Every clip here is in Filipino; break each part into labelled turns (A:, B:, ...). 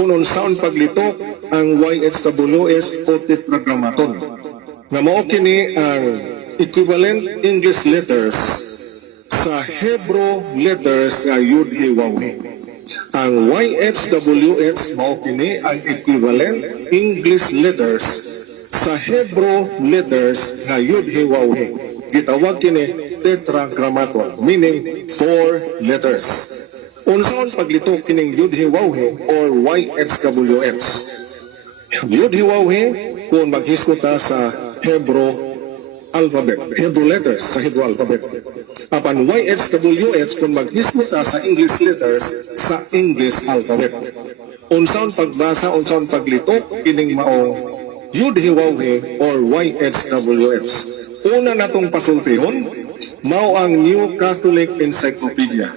A: kung unsaon paglitok ang YHWS o tetragrammaton. Nga mao kini ang equivalent English letters sa Hebrew letters nga Yud He Waw He. Ang YHWH mao kini ang equivalent English letters sa Hebrew letters nga Yud He Waw He. Gitawag kini tetragrammaton meaning four letters. Unsaon paglitok kining Yud He Waw He or YHWH. Yud He Waw He kung maghisgo ta sa Hebrew alphabet, Hebrew letters sa Hebrew alphabet. Apan YHWH kung maghisgo ta sa English letters sa English alphabet. Unsaon pagbasa, unsaon paglitok kining maong Yud He Waw He or YHWH. Una natong pasultihon, mao ang New Catholic Encyclopedia.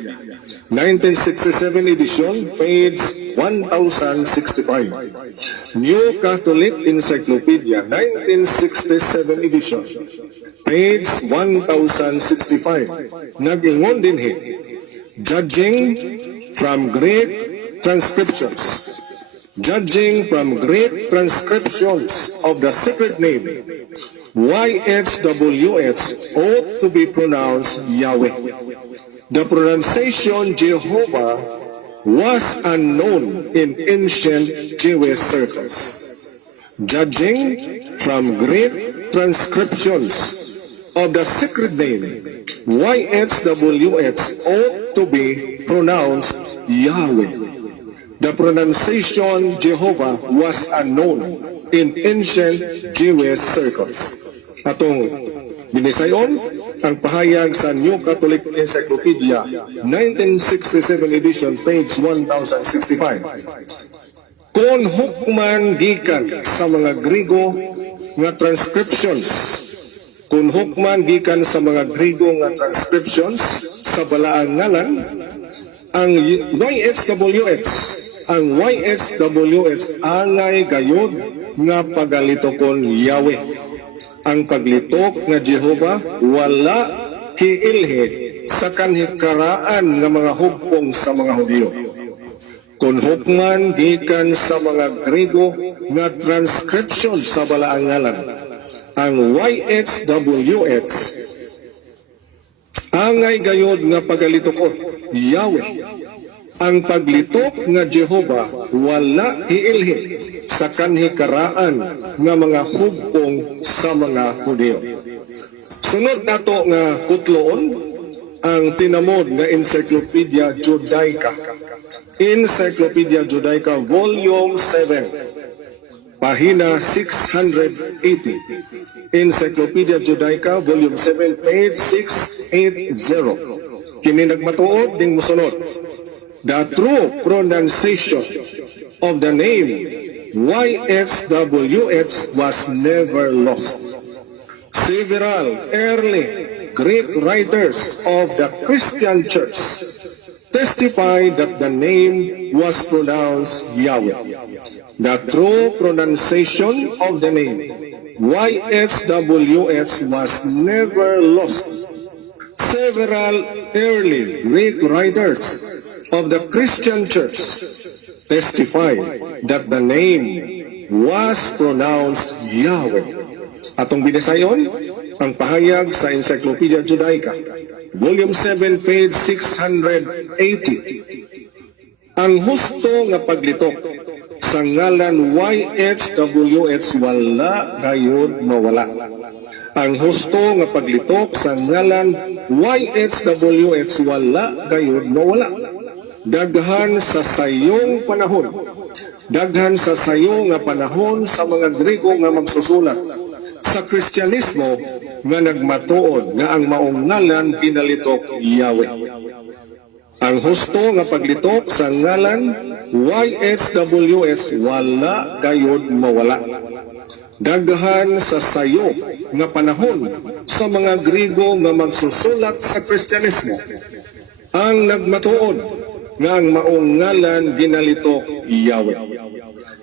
A: 1967 edition, page 1065. New Catholic Encyclopedia, 1967 edition, page 1065. Nag-ingon din he, judging from great transcriptions judging from great transcriptions of the secret name, YHWH ought to be pronounced Yahweh. The pronunciation Jehovah was unknown in ancient Jewish circles. Judging from great transcriptions of the secret name, YHWH ought to be pronounced Yahweh. The pronunciation Jehovah was unknown in ancient Jewish circles. Atong binisayon ang pahayag sa New Catholic Encyclopedia 1967 edition page 1065. Kung hukman gikan sa mga Grigo nga transcriptions kung hukman gikan sa mga Grigo nga transcriptions sa balaang ngalan ang YHWH ang YHWH angay gayod nga pagalitokon Yahweh. Ang paglitok nga Jehova wala kiilhi sa kanhikaraan nga mga hugpong sa mga Hudyo. Kung hukman gikan sa mga Grigo nga transcription sa balaang ngalan, ang YHWH angay gayod nga pagalitokon Yahweh ang paglitok nga Jehova wala iilhi sa kanhikaraan nga mga hugpong sa mga Hudyo. Sunod nato nga kutloon ang tinamod nga Encyclopedia Judaica. Encyclopedia Judaica Volume 7 Pahina 680 Encyclopedia Judaica Volume 7 page 680 Kini nagmatuod ding musunod the true pronunciation of the name YHWH was never lost. Several early Greek writers of the Christian church testify that the name was pronounced Yahweh. The true pronunciation of the name YHWH was never lost. Several early Greek writers of the Christian Church testify that the name was pronounced Yahweh. Atong binasayon, ang pahayag sa Encyclopedia Judaica, Volume 7, page 680. Ang husto nga paglitok sa ngalan YHWH wala gayon mawala. Ang husto nga paglitok sa ngalan YHWH wala gayon mawala daghan sa sayong panahon daghan sa sayo nga panahon sa mga Grigo nga magsusulat sa Kristyanismo nga nagmatuod nga ang maong ngalan pinalitok Yahweh. Ang husto nga paglitok sa ngalan YHWH wala gayud mawala. Daghan sa sayo nga panahon sa mga Grigo nga magsusulat sa Kristyanismo ang nagmatuod nga ang maong ngalan ginalitok Yahweh.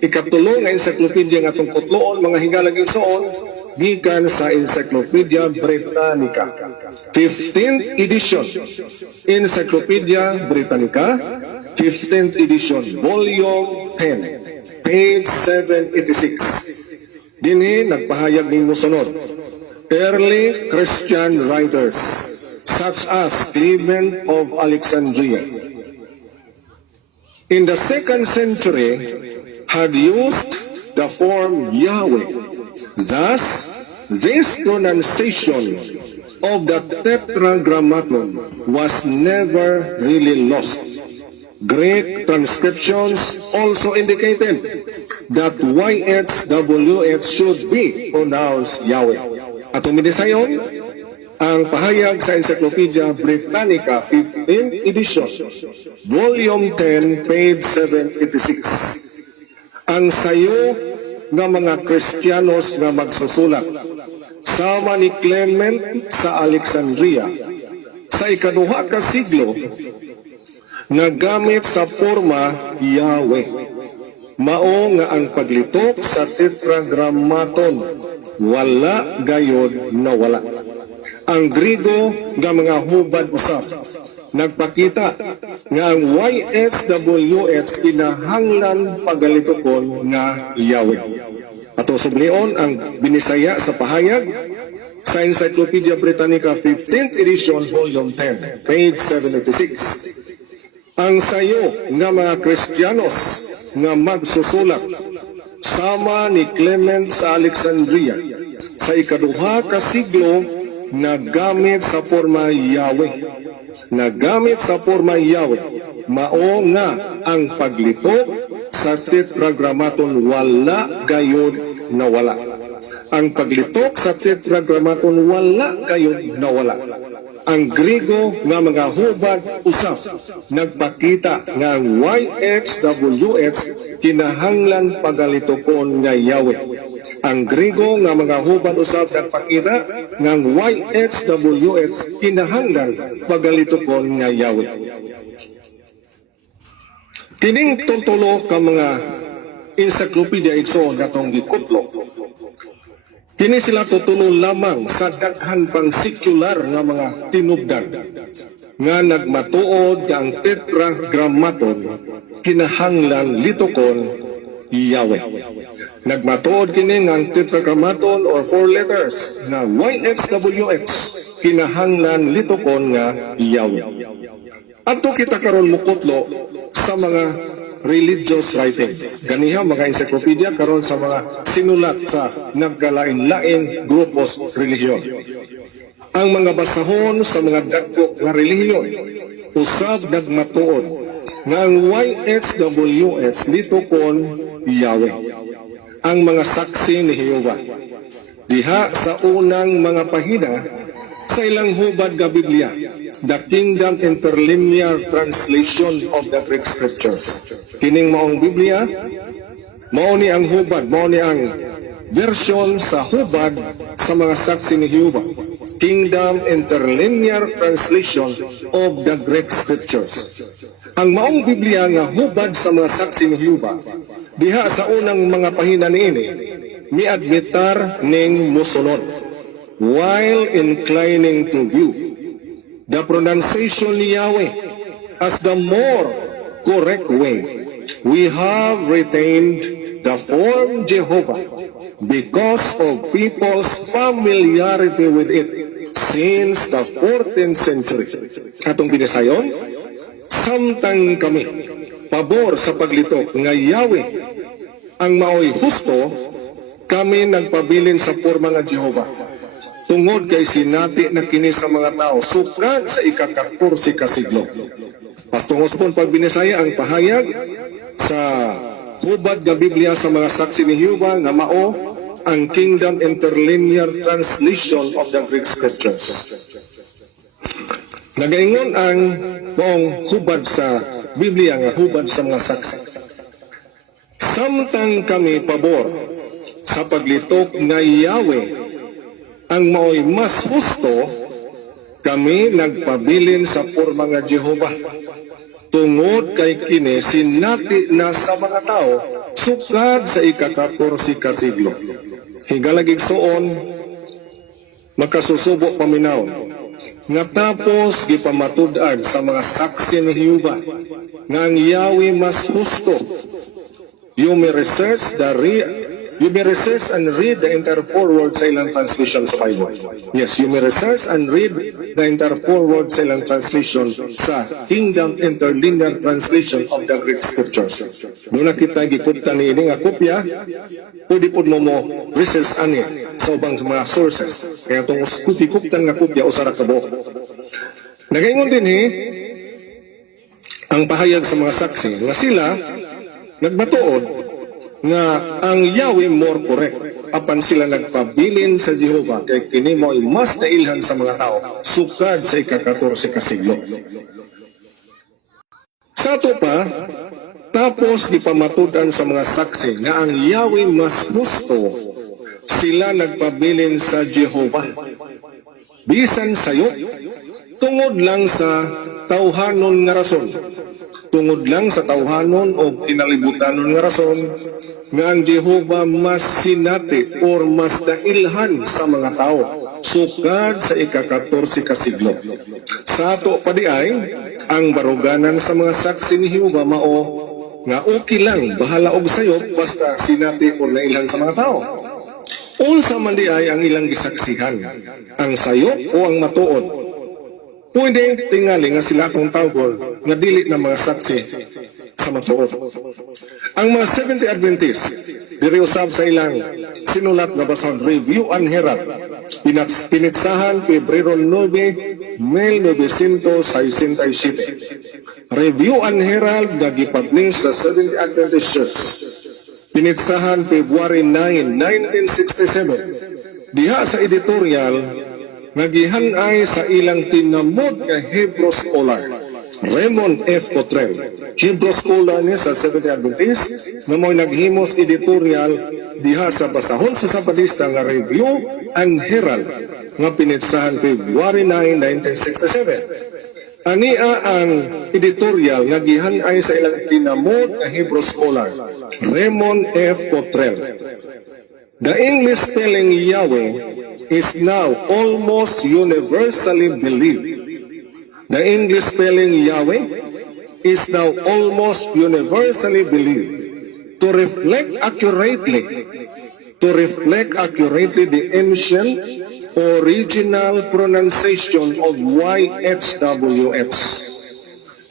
A: Ikatulo nga encyclopedia nga atong kutloon mga higalag igsoon gikan sa Encyclopedia Britannica. 15th edition. Encyclopedia Britannica 15th edition, volume 10, page 786. Dinhi nagpahayag ning musunod. Early Christian writers such as Clement of Alexandria in the second century had used the form Yahweh. Thus, this pronunciation of the Tetragrammaton was never really lost. Greek transcriptions also indicated that YHWH should be pronounced Yahweh. At umidisayon, ang pahayag sa Encyclopedia Britannica 15th edition, volume 10, page 786. Ang sayo nga mga Kristiyanos nga magsusulat sama ni Clement sa Alexandria sa ikaduha ka siglo nga gamit sa forma Yahweh. Mao nga ang paglitok sa tetragrammaton wala gayod na wala. Ang Grigo nga mga hubad usap nagpakita nga ang YSWH kinahanglan pagalitokon nga Yahweh. Ato sublion ang binisaya sa pahayag sa Encyclopedia Britannica 15th edition volume 10 page 76 ang sayo nga mga Kristiyanos nga magsusulat sama ni Clement sa Alexandria sa ikaduha ka siglo nagamit sa forma Yahweh. Nagamit sa forma Yahweh. Mao nga ang paglitok sa tetragrammaton wala gayod na wala ang paglitok sa tetragrammaton wala gayod na wala ang Grigo nga mga hubad usap nagpakita nga ang YHWH kinahanglan pagalitokon nga Yahweh. Ang Grigo nga mga hubad usap nagpakita nga ang YHWH kinahanglan pagalitokon nga Yahweh. Kining tutulo ka mga encyclopedia igsoon natong gikutlo Kini sila tutulong lamang sa daghan pang sekular nga mga tinubdan nga nagmatuod ang tetragrammaton kinahanglan litokon Yahweh. Nagmatuod kini ang tetragrammaton or four letters na YHWH kinahanglan litokon nga Yahweh. Ato kita karon mukutlo sa mga religious writings. Ganiha mga encyclopedia karon sa mga sinulat sa nagkalain-lain grupos relihiyon. Ang mga basahon sa mga dagko nga relihiyon usab nagmatuod nga ang YHWH dito kon Yahweh. Ang mga saksi ni Jehovah. Diha sa unang mga pahina sa ilang hubad nga Biblia, the Kingdom Interlinear Translation of the Greek Scriptures. Kining maong Biblia, mao ni ang hubad, mao ni ang version sa hubad sa mga saksi ni Jehovah. Kingdom Interlinear Translation of the Greek Scriptures. Ang maong Biblia nga hubad sa mga saksi ni Jehovah, diha sa unang mga pahina niini, miadmitar ning musunod while inclining to view the pronunciation ni Yahweh as the more correct way we have retained the form Jehovah because of people's familiarity with it since the 14th century. Atong binasayon, samtang kami pabor sa paglitok nga Yahweh ang maoy husto, kami nagpabilin sa forma nga Jehovah. Tungod kay sinati na kini sa mga tao, sukad sa ikakatorsi kasiglo. Pastungos po pag binisaya ang pahayag, sa hubad nga Biblia sa mga saksi ni Jehovah nga mao ang Kingdom Interlinear Translation of the Greek Scriptures. Nagaingon ang buong hubad sa Biblia nga hubad sa mga saksi. Samtang kami pabor sa paglitok nga Yahweh ang mao'y mas husto kami nagpabilin sa forma nga Jehovah tungod kay kini sinati na sa mga tao sukad sa ikakatorsi kasiglo. Higalagig suon, makasusubo paminaw, nga tapos gipamatud-an sa mga saksi ni Hiuba, nga ang Yahweh mas husto, You may research the re You may research and read the entire forward sa ilang translation sa Bible. Yes, you may research and read the entire forward sa ilang translation sa Kingdom Interlinear Translation of the Greek Scriptures. Doon na kita gikupta ni ini nga kopya, pwede po mo mo research ani sa ubang mga sources. Kaya itong kuti-kuptan nga kopya usara ka buok. Nagaingon din eh, ang pahayag sa mga saksi nga sila nagmatuod nga ang Yahweh more correct apan sila nagpabilin sa Jehova kay kini mo ay mas nailhan sa mga tao sukad sa ika-14 kasiglo. Sa ato pa, tapos gipamatudan sa mga saksi nga ang Yahweh mas gusto sila nagpabilin sa Jehova. Bisan sayo, tungod lang sa tauhanon nga rason. Tungod lang sa tauhanon o kinalibutanon nga rason nga ang Jehova mas sinati or mas dailhan sa mga tao sukad sa ika-14 kasiglo. Sa ato pa di ay, ang baruganan sa mga saksi ni Jehova mao nga okay lang, bahala og sayop basta sinati or nailhan sa mga tao. Unsa man di ay ang ilang gisaksihan, ang sayop o ang matuod. Pwede tingali nga sila akong tawgol nga dili na mga saksi sa matuod. Ang mga 70 Adventist, diri usab sa ilang sinulat nga basahon Review Herald, pinats pinitsahan Pebrero 9, 1967. Review and Herald nga gipublish sa 70 Adventist Church Pinitsahan February 9, 1967. Diha sa editorial, nagihanay sa ilang tinamod nga Hebrew scholar, Raymond F. Cottrell. Hebrew scholar niya sa Seventh Adventist na mo'y naghimos editorial diha sa basahon sa Sabadista nga Review and Herald nga pinitsahan February 9, 1967. Ania ang editorial nga gihanay sa ilang tinamod nga Hebrew scholar, Raymond F. Cottrell. The English spelling Yahweh is now almost universally believed. The English spelling Yahweh is now almost universally believed to reflect accurately to reflect accurately the ancient original pronunciation of YHWH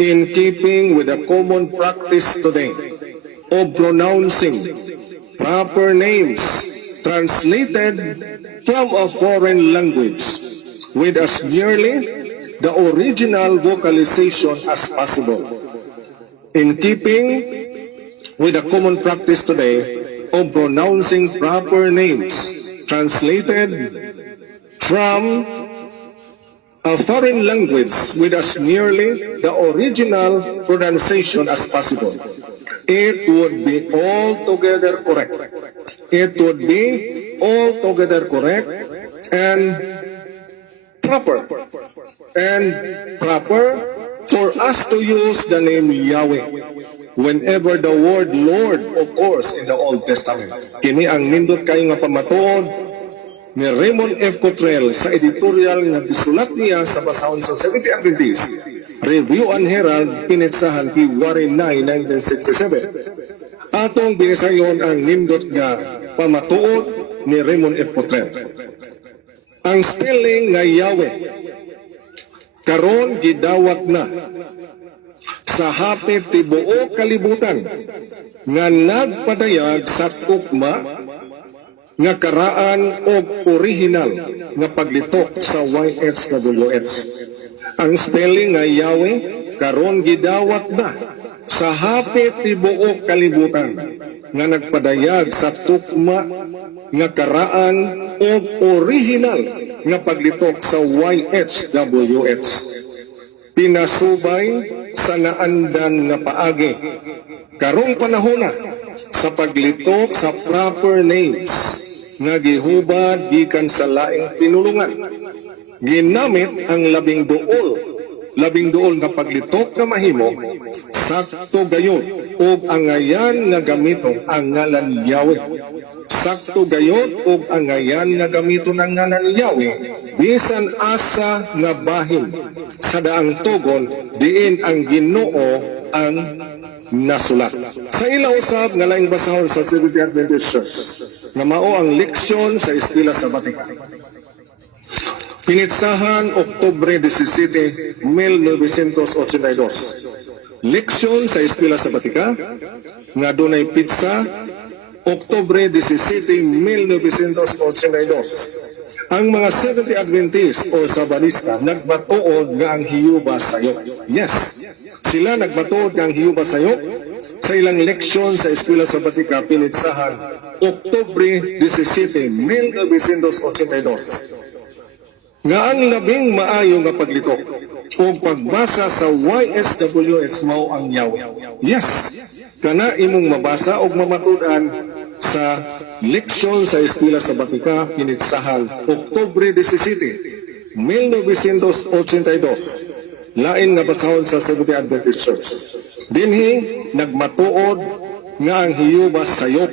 A: in keeping with the common practice today of pronouncing proper names translated from a foreign language with as nearly the original vocalization as possible. In keeping with the common practice today of pronouncing proper names translated from a foreign language with as nearly the original pronunciation as possible. It would be altogether correct. It would be altogether correct and proper and proper for us to use the name Yahweh whenever the word Lord occurs in the Old Testament. Kini ang nindot kayo nga pamatuod ni Raymond F. Cottrell sa editorial nga gisulat niya sa basahon sa 70 Adventist, Review and Herald, pinitsahan February 9, 1967. Atong binisayon ang nindot nga pamatuod ni Raymond F. Cottrell. Ang spelling nga Yahweh, karon gidawat na sa hapit tibuo kalibutan nga nagpadayag sa tukma nga karaan o original nga paglitok sa YHWH. Ang spelling nga Yahweh karon gidawat na sa hapit tibuok kalibutan nga nagpadayag sa tukma nga karaan o original nga paglitok sa YHWH. Pinasubay sa naandan nga paagi karong panahon na sa paglitok sa proper names nga gihubad gikan sa laing pinulungan. Ginamit ang labing duol, labing duol nga paglitok nga mahimo, sakto gayon og angayan nga gamiton ang ngalan Yahweh. Sakto gayon og angayan nga gamiton ang ngalan Yahweh, bisan asa nga bahin sa daang tugon diin ang Ginoo ang nasulat. Sa ila usab nga laing basahon sa Seventh Adventist Church nga mao ang leksyon sa eskwela sa Vatican. Pinitsahan Oktubre 17, 1982. Leksyon sa eskwela sa Vatican nga dunay pitsa Oktubre 17, 1982. Ang mga Seventh Adventist o Sabanista nagbatuod nga ang hiyuba sayo. Yes, sila nagbatuod nga ang hiyuba sayo sa ilang leksyon sa eskwela sa Vatican pinitsahan Oktubre 17, 1982 nga ang labing maayo nga paglitok o pagbasa sa YSWH mao ang Yahweh. Yes, kana imong mabasa o mamatud-an sa leksyon sa eskwela sa Batika pinitsahan Oktubre 17, 1982. Lain nga basahon sa Seventh Adventist Church. Dinhi nagmatuod nga ang hiyubas sayop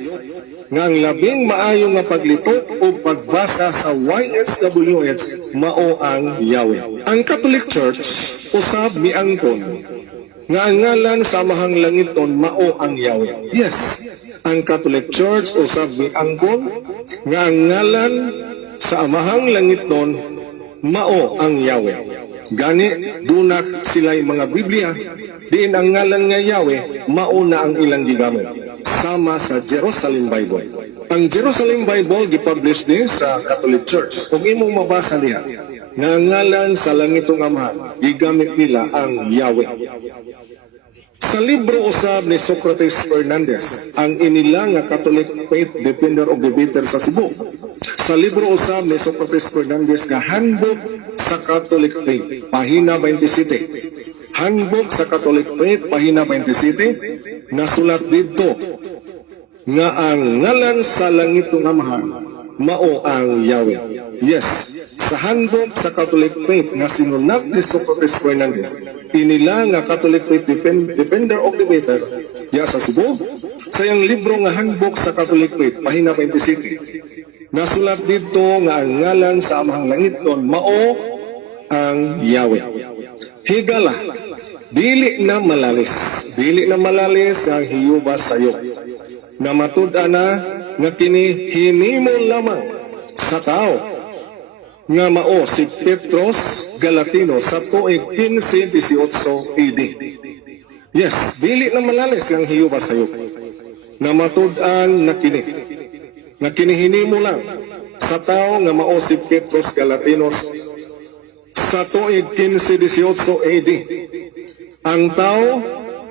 A: nga ang labing maayo nga paglitok o pagbasa sa YSWH mao ang Yahweh. Ang Catholic Church usab miangkon nga ang ngalan sa mahang langiton mao ang Yahweh. Yes, ang Catholic Church usab miangkon nga ang ngalan sa amahang langiton mao ang Yahweh. Gani dunak sila'y mga Biblia diin ang ngalan nga Yahweh mao na ang ilang gigamit sama sa Jerusalem Bible. Ang Jerusalem Bible gipublish din sa Catholic Church. Kung imong mabasa niya, nga ngalan sa langitong amahan, gigamit nila ang Yahweh. Sa libro usab ni Socrates Fernandez, ang inila nga Catholic Faith Defender of the Bitter sa Cebu. Sa libro usab ni Socrates Fernandez nga Handbook sa Catholic Faith, pahina 27. Handbook sa Catholic Faith, pahina 27, nasulat dito nga ang ngalan sa langitong amahan mao ang Yahweh. Yes, sa handbook sa Catholic Faith nga sinulat ni Socrates Fernandez, inila nga Catholic Faith Defend, Defender of the Better, ya sa Cebu, sa iyang libro nga handbook sa Catholic Faith, pahina 27, nasulat dito nga ang ngalan sa amahang langiton mao ang Yahweh. Higala, dili na malalis, dili na malalis ang hiyuba sayo. Na matud-a na nga kini hinimo lamang sa tao. Nga mao si Petros Galatino sa tuig 1518 AD. Yes, dili na malalis ang hiyuba sayo. Na matud-an na kini. Nga kinihinimo lang sa tao nga mao si Petros Galatinos sa tuig 1518 AD. Ang tao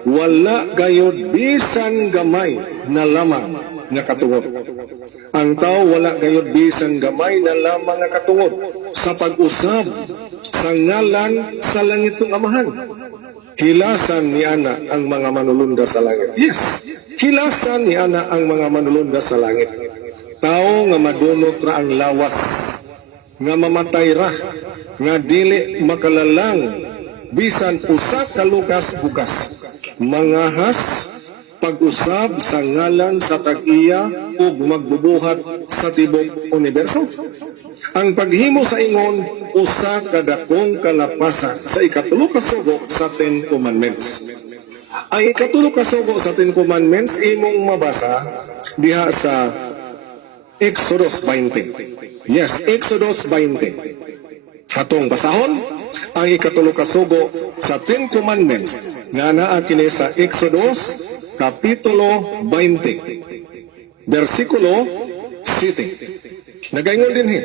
A: wala gayod bisan gamay na lamang nga katungod. Ang tao wala gayod bisan gamay na lamang nga katungod sa pag-usab sa ngalan sa langitong amahan. Hilasan ni Ana ang mga manulunda sa langit. Yes, hilasan ni Ana ang mga manulunda sa langit. Tao nga madunot ra ang lawas, nga mamatay ra, nga dili makalalang bisan usa ka lugas bugas mangahas pag-usab sa ngalan sa tag-iya ug magbubuhat sa tibok universo. Ang paghimo sa ingon usa ka dakong kalapasa sa ikatulo ka sugo sa Ten Commandments. Ang ikatulo ka sugo sa Ten Commandments imong mabasa diha sa Exodus 20 yes Exodus 20 Atong basahon ang ikatulo ka sugo sa Ten Commandments nga naa kini sa Exodus kapitulo 20 versikulo 7 Nagaingon din hi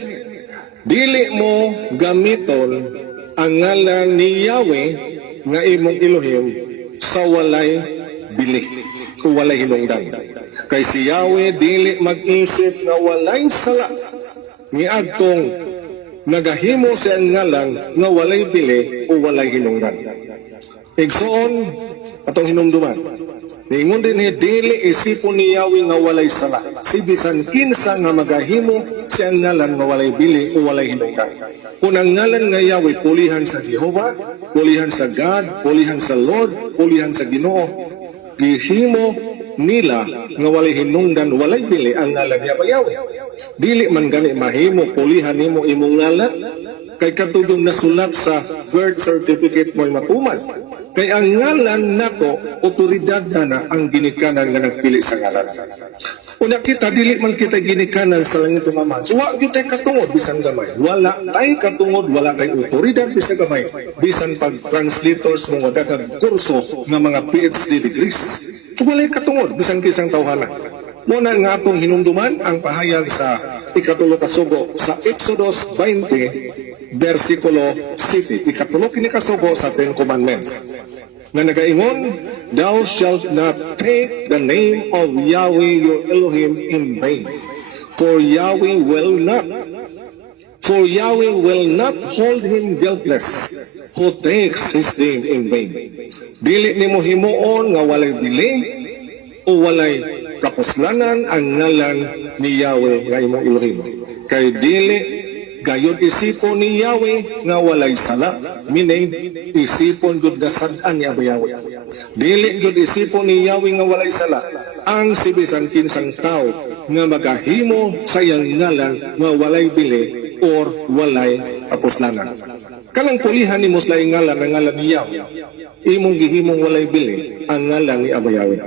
A: Dili mo gamiton ang ngalan ni Yahweh nga imong Elohim sa walay bili o walay hinungdan. Kay si Yahweh dili mag-isip nga walay sala ni adtong nagahimo sa ngalan nga walay bili o walay hinungdan. Igsoon atong hinumduman. Ningon din ni dili isipon ni Yahweh nga walay sala. Si bisan kinsa nga magahimo sa ngalan nga walay bili o walay hinungdan. Kung ang ngalan nga Yahweh pulihan sa Jehova, pulihan sa God, pulihan sa Lord, pulihan sa Ginoo, gihimo nila nga walay hinungdan walay bili ang ngalan niya ba Yahweh. Dili man gani mahimo pulihan nimo imong ngalan kay katudong nasulat sa birth certificate mo'y matuman Kay ang ngalan nato, otoridad na na ang ginikanan nga nagpili sa ngalan. Una kita, dili man kita ginikanan sa langit ng Ama. So, wa gyud katungod, bisan gamay. Wala tay katungod, wala tay otoridad, bisan gamay. Bisan pag translators mga daghang kurso ng mga PhD degrees. Wala katungod, bisan kisang tawhana. Muna nga atong hinumduman ang pahayag sa ikatulo kasugo sa Exodus 20, versikulo 7. Ikatulo kini kasugo sa Ten Commandments. Na nagaingon, Thou shalt not take the name of Yahweh your Elohim in vain. For Yahweh will not For Yahweh will not hold him guiltless who takes his name in vain. Dili nimo himuon nga walay bili o walay kapuslanan ang ngalan ni Yahweh nga imong Elohim. Kay dili gayud isipon ni Yahweh nga walay sala, meaning isipon gud nga sad-an ni Abba Yahweh. Dili gud isipon ni Yahweh nga walay sala, ang sibisan kinsang tao nga magahimo sa iyang ngalan nga walay bili or walay kapuslanan. Kalang pulihan ni Muslay ngalan ang ngalan ni Yahweh, imong gihimong walay bili ang ngalan ni Abba Yahweh.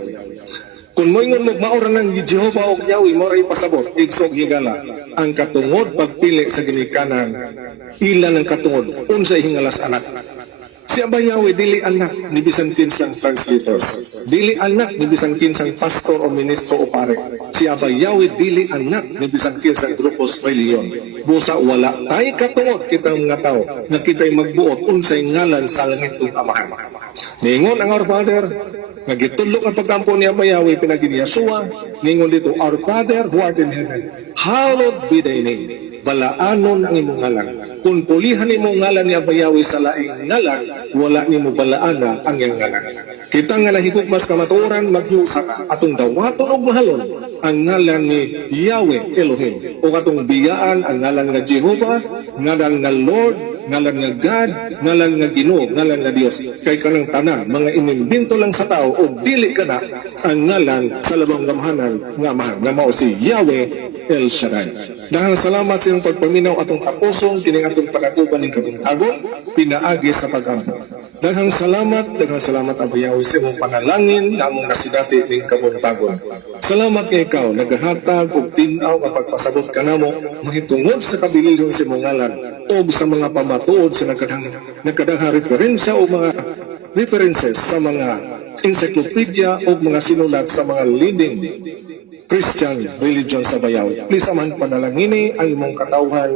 A: Kung mo ingon mo maura ng Jehova o Yahweh, mo rin pasabot, igsog higala, ang katungod pagpili sa ginikanan, ilan ang katungod, unsa hingalas anak. Si Abba Yahweh, dili anak ni bisan kinsang translators. Dili anak ni bisan kinsang pastor o ministro o pare. Si Abba Yahweh, dili anak ni bisan kinsang grupos reliyon. Busa wala tay katungod kitang mga tao na kita'y magbuot unsay ngalan sa langit ng amahan. Ningon ang Our Father, Nagitulok ang pagkampo ni Abba Yahweh pinagin Yeshua, ningon dito, Our Father who art in heaven, hallowed be thy name. Balaanon ang imong ngalan. Kung pulihan imong ngalan ni Abba Yahweh sa laing ngalan, wala nimo balaana ang iyang ngalan. Kita nga nahigugmas kamaturan, maghiusa ka, atong dawaton o mahalon ang ngalan ni Yahweh Elohim. O atong biyaan ang ngalan nga Jehovah, ngalan nga Lord, ngalan nga God, ngalan nga Ginoo, ngalan nga Dios. Kay kanang tanan, mga inimbento lang sa tao o dili ka na ang ngalan sa labang gamhanan nga mahal, nga mao si Yahweh El Shaddai. Dahil salamat sa iyong pagpaminaw atong tapuson, kining atong panaguban ng kabuntagon, pinaagi sa pag-ampo. Daghang salamat, daghang salamat Abu Yahweh sa imong panalangin na among nasidati ng kabuntagon. Salamat kay ikaw, naghahatag og tinaw nga pagpasabot ka namo, mahitungod sa kabilihon sa imong ngalan, o sa mga pamatuod sa nagkadang, nagkadang referensya o mga references sa mga encyclopedia o mga sinulat sa mga leading Christian religion sa bayaw. Please amahan panalangini ang imong katawhan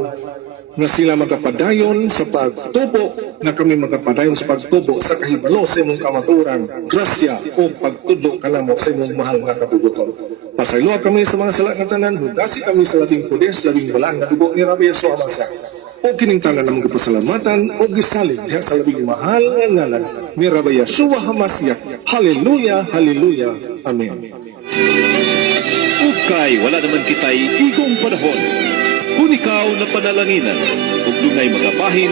A: nga sila magapadayon sa pagtubo na kami magapadayon sa pagtubo sa kahibalo sa imong kamaturan, grasya o pagtudlo kanamo sa imong mahal nga kabubuton. Pasaylo kami sa mga sala nga tanan, hudasi kami sa labing pudes, labing balaan na dugo ni Rabbi Yeshua Amasa. O kining tanan ng pasalamatan o gisalig diha sa labing mahal nga ngalan ni Rabbi Yeshua. Hallelujah, hallelujah. Amen.
B: Ukay wala naman kitay igong panahon. Kung ikaw na panalanginan, ug dunay magabahin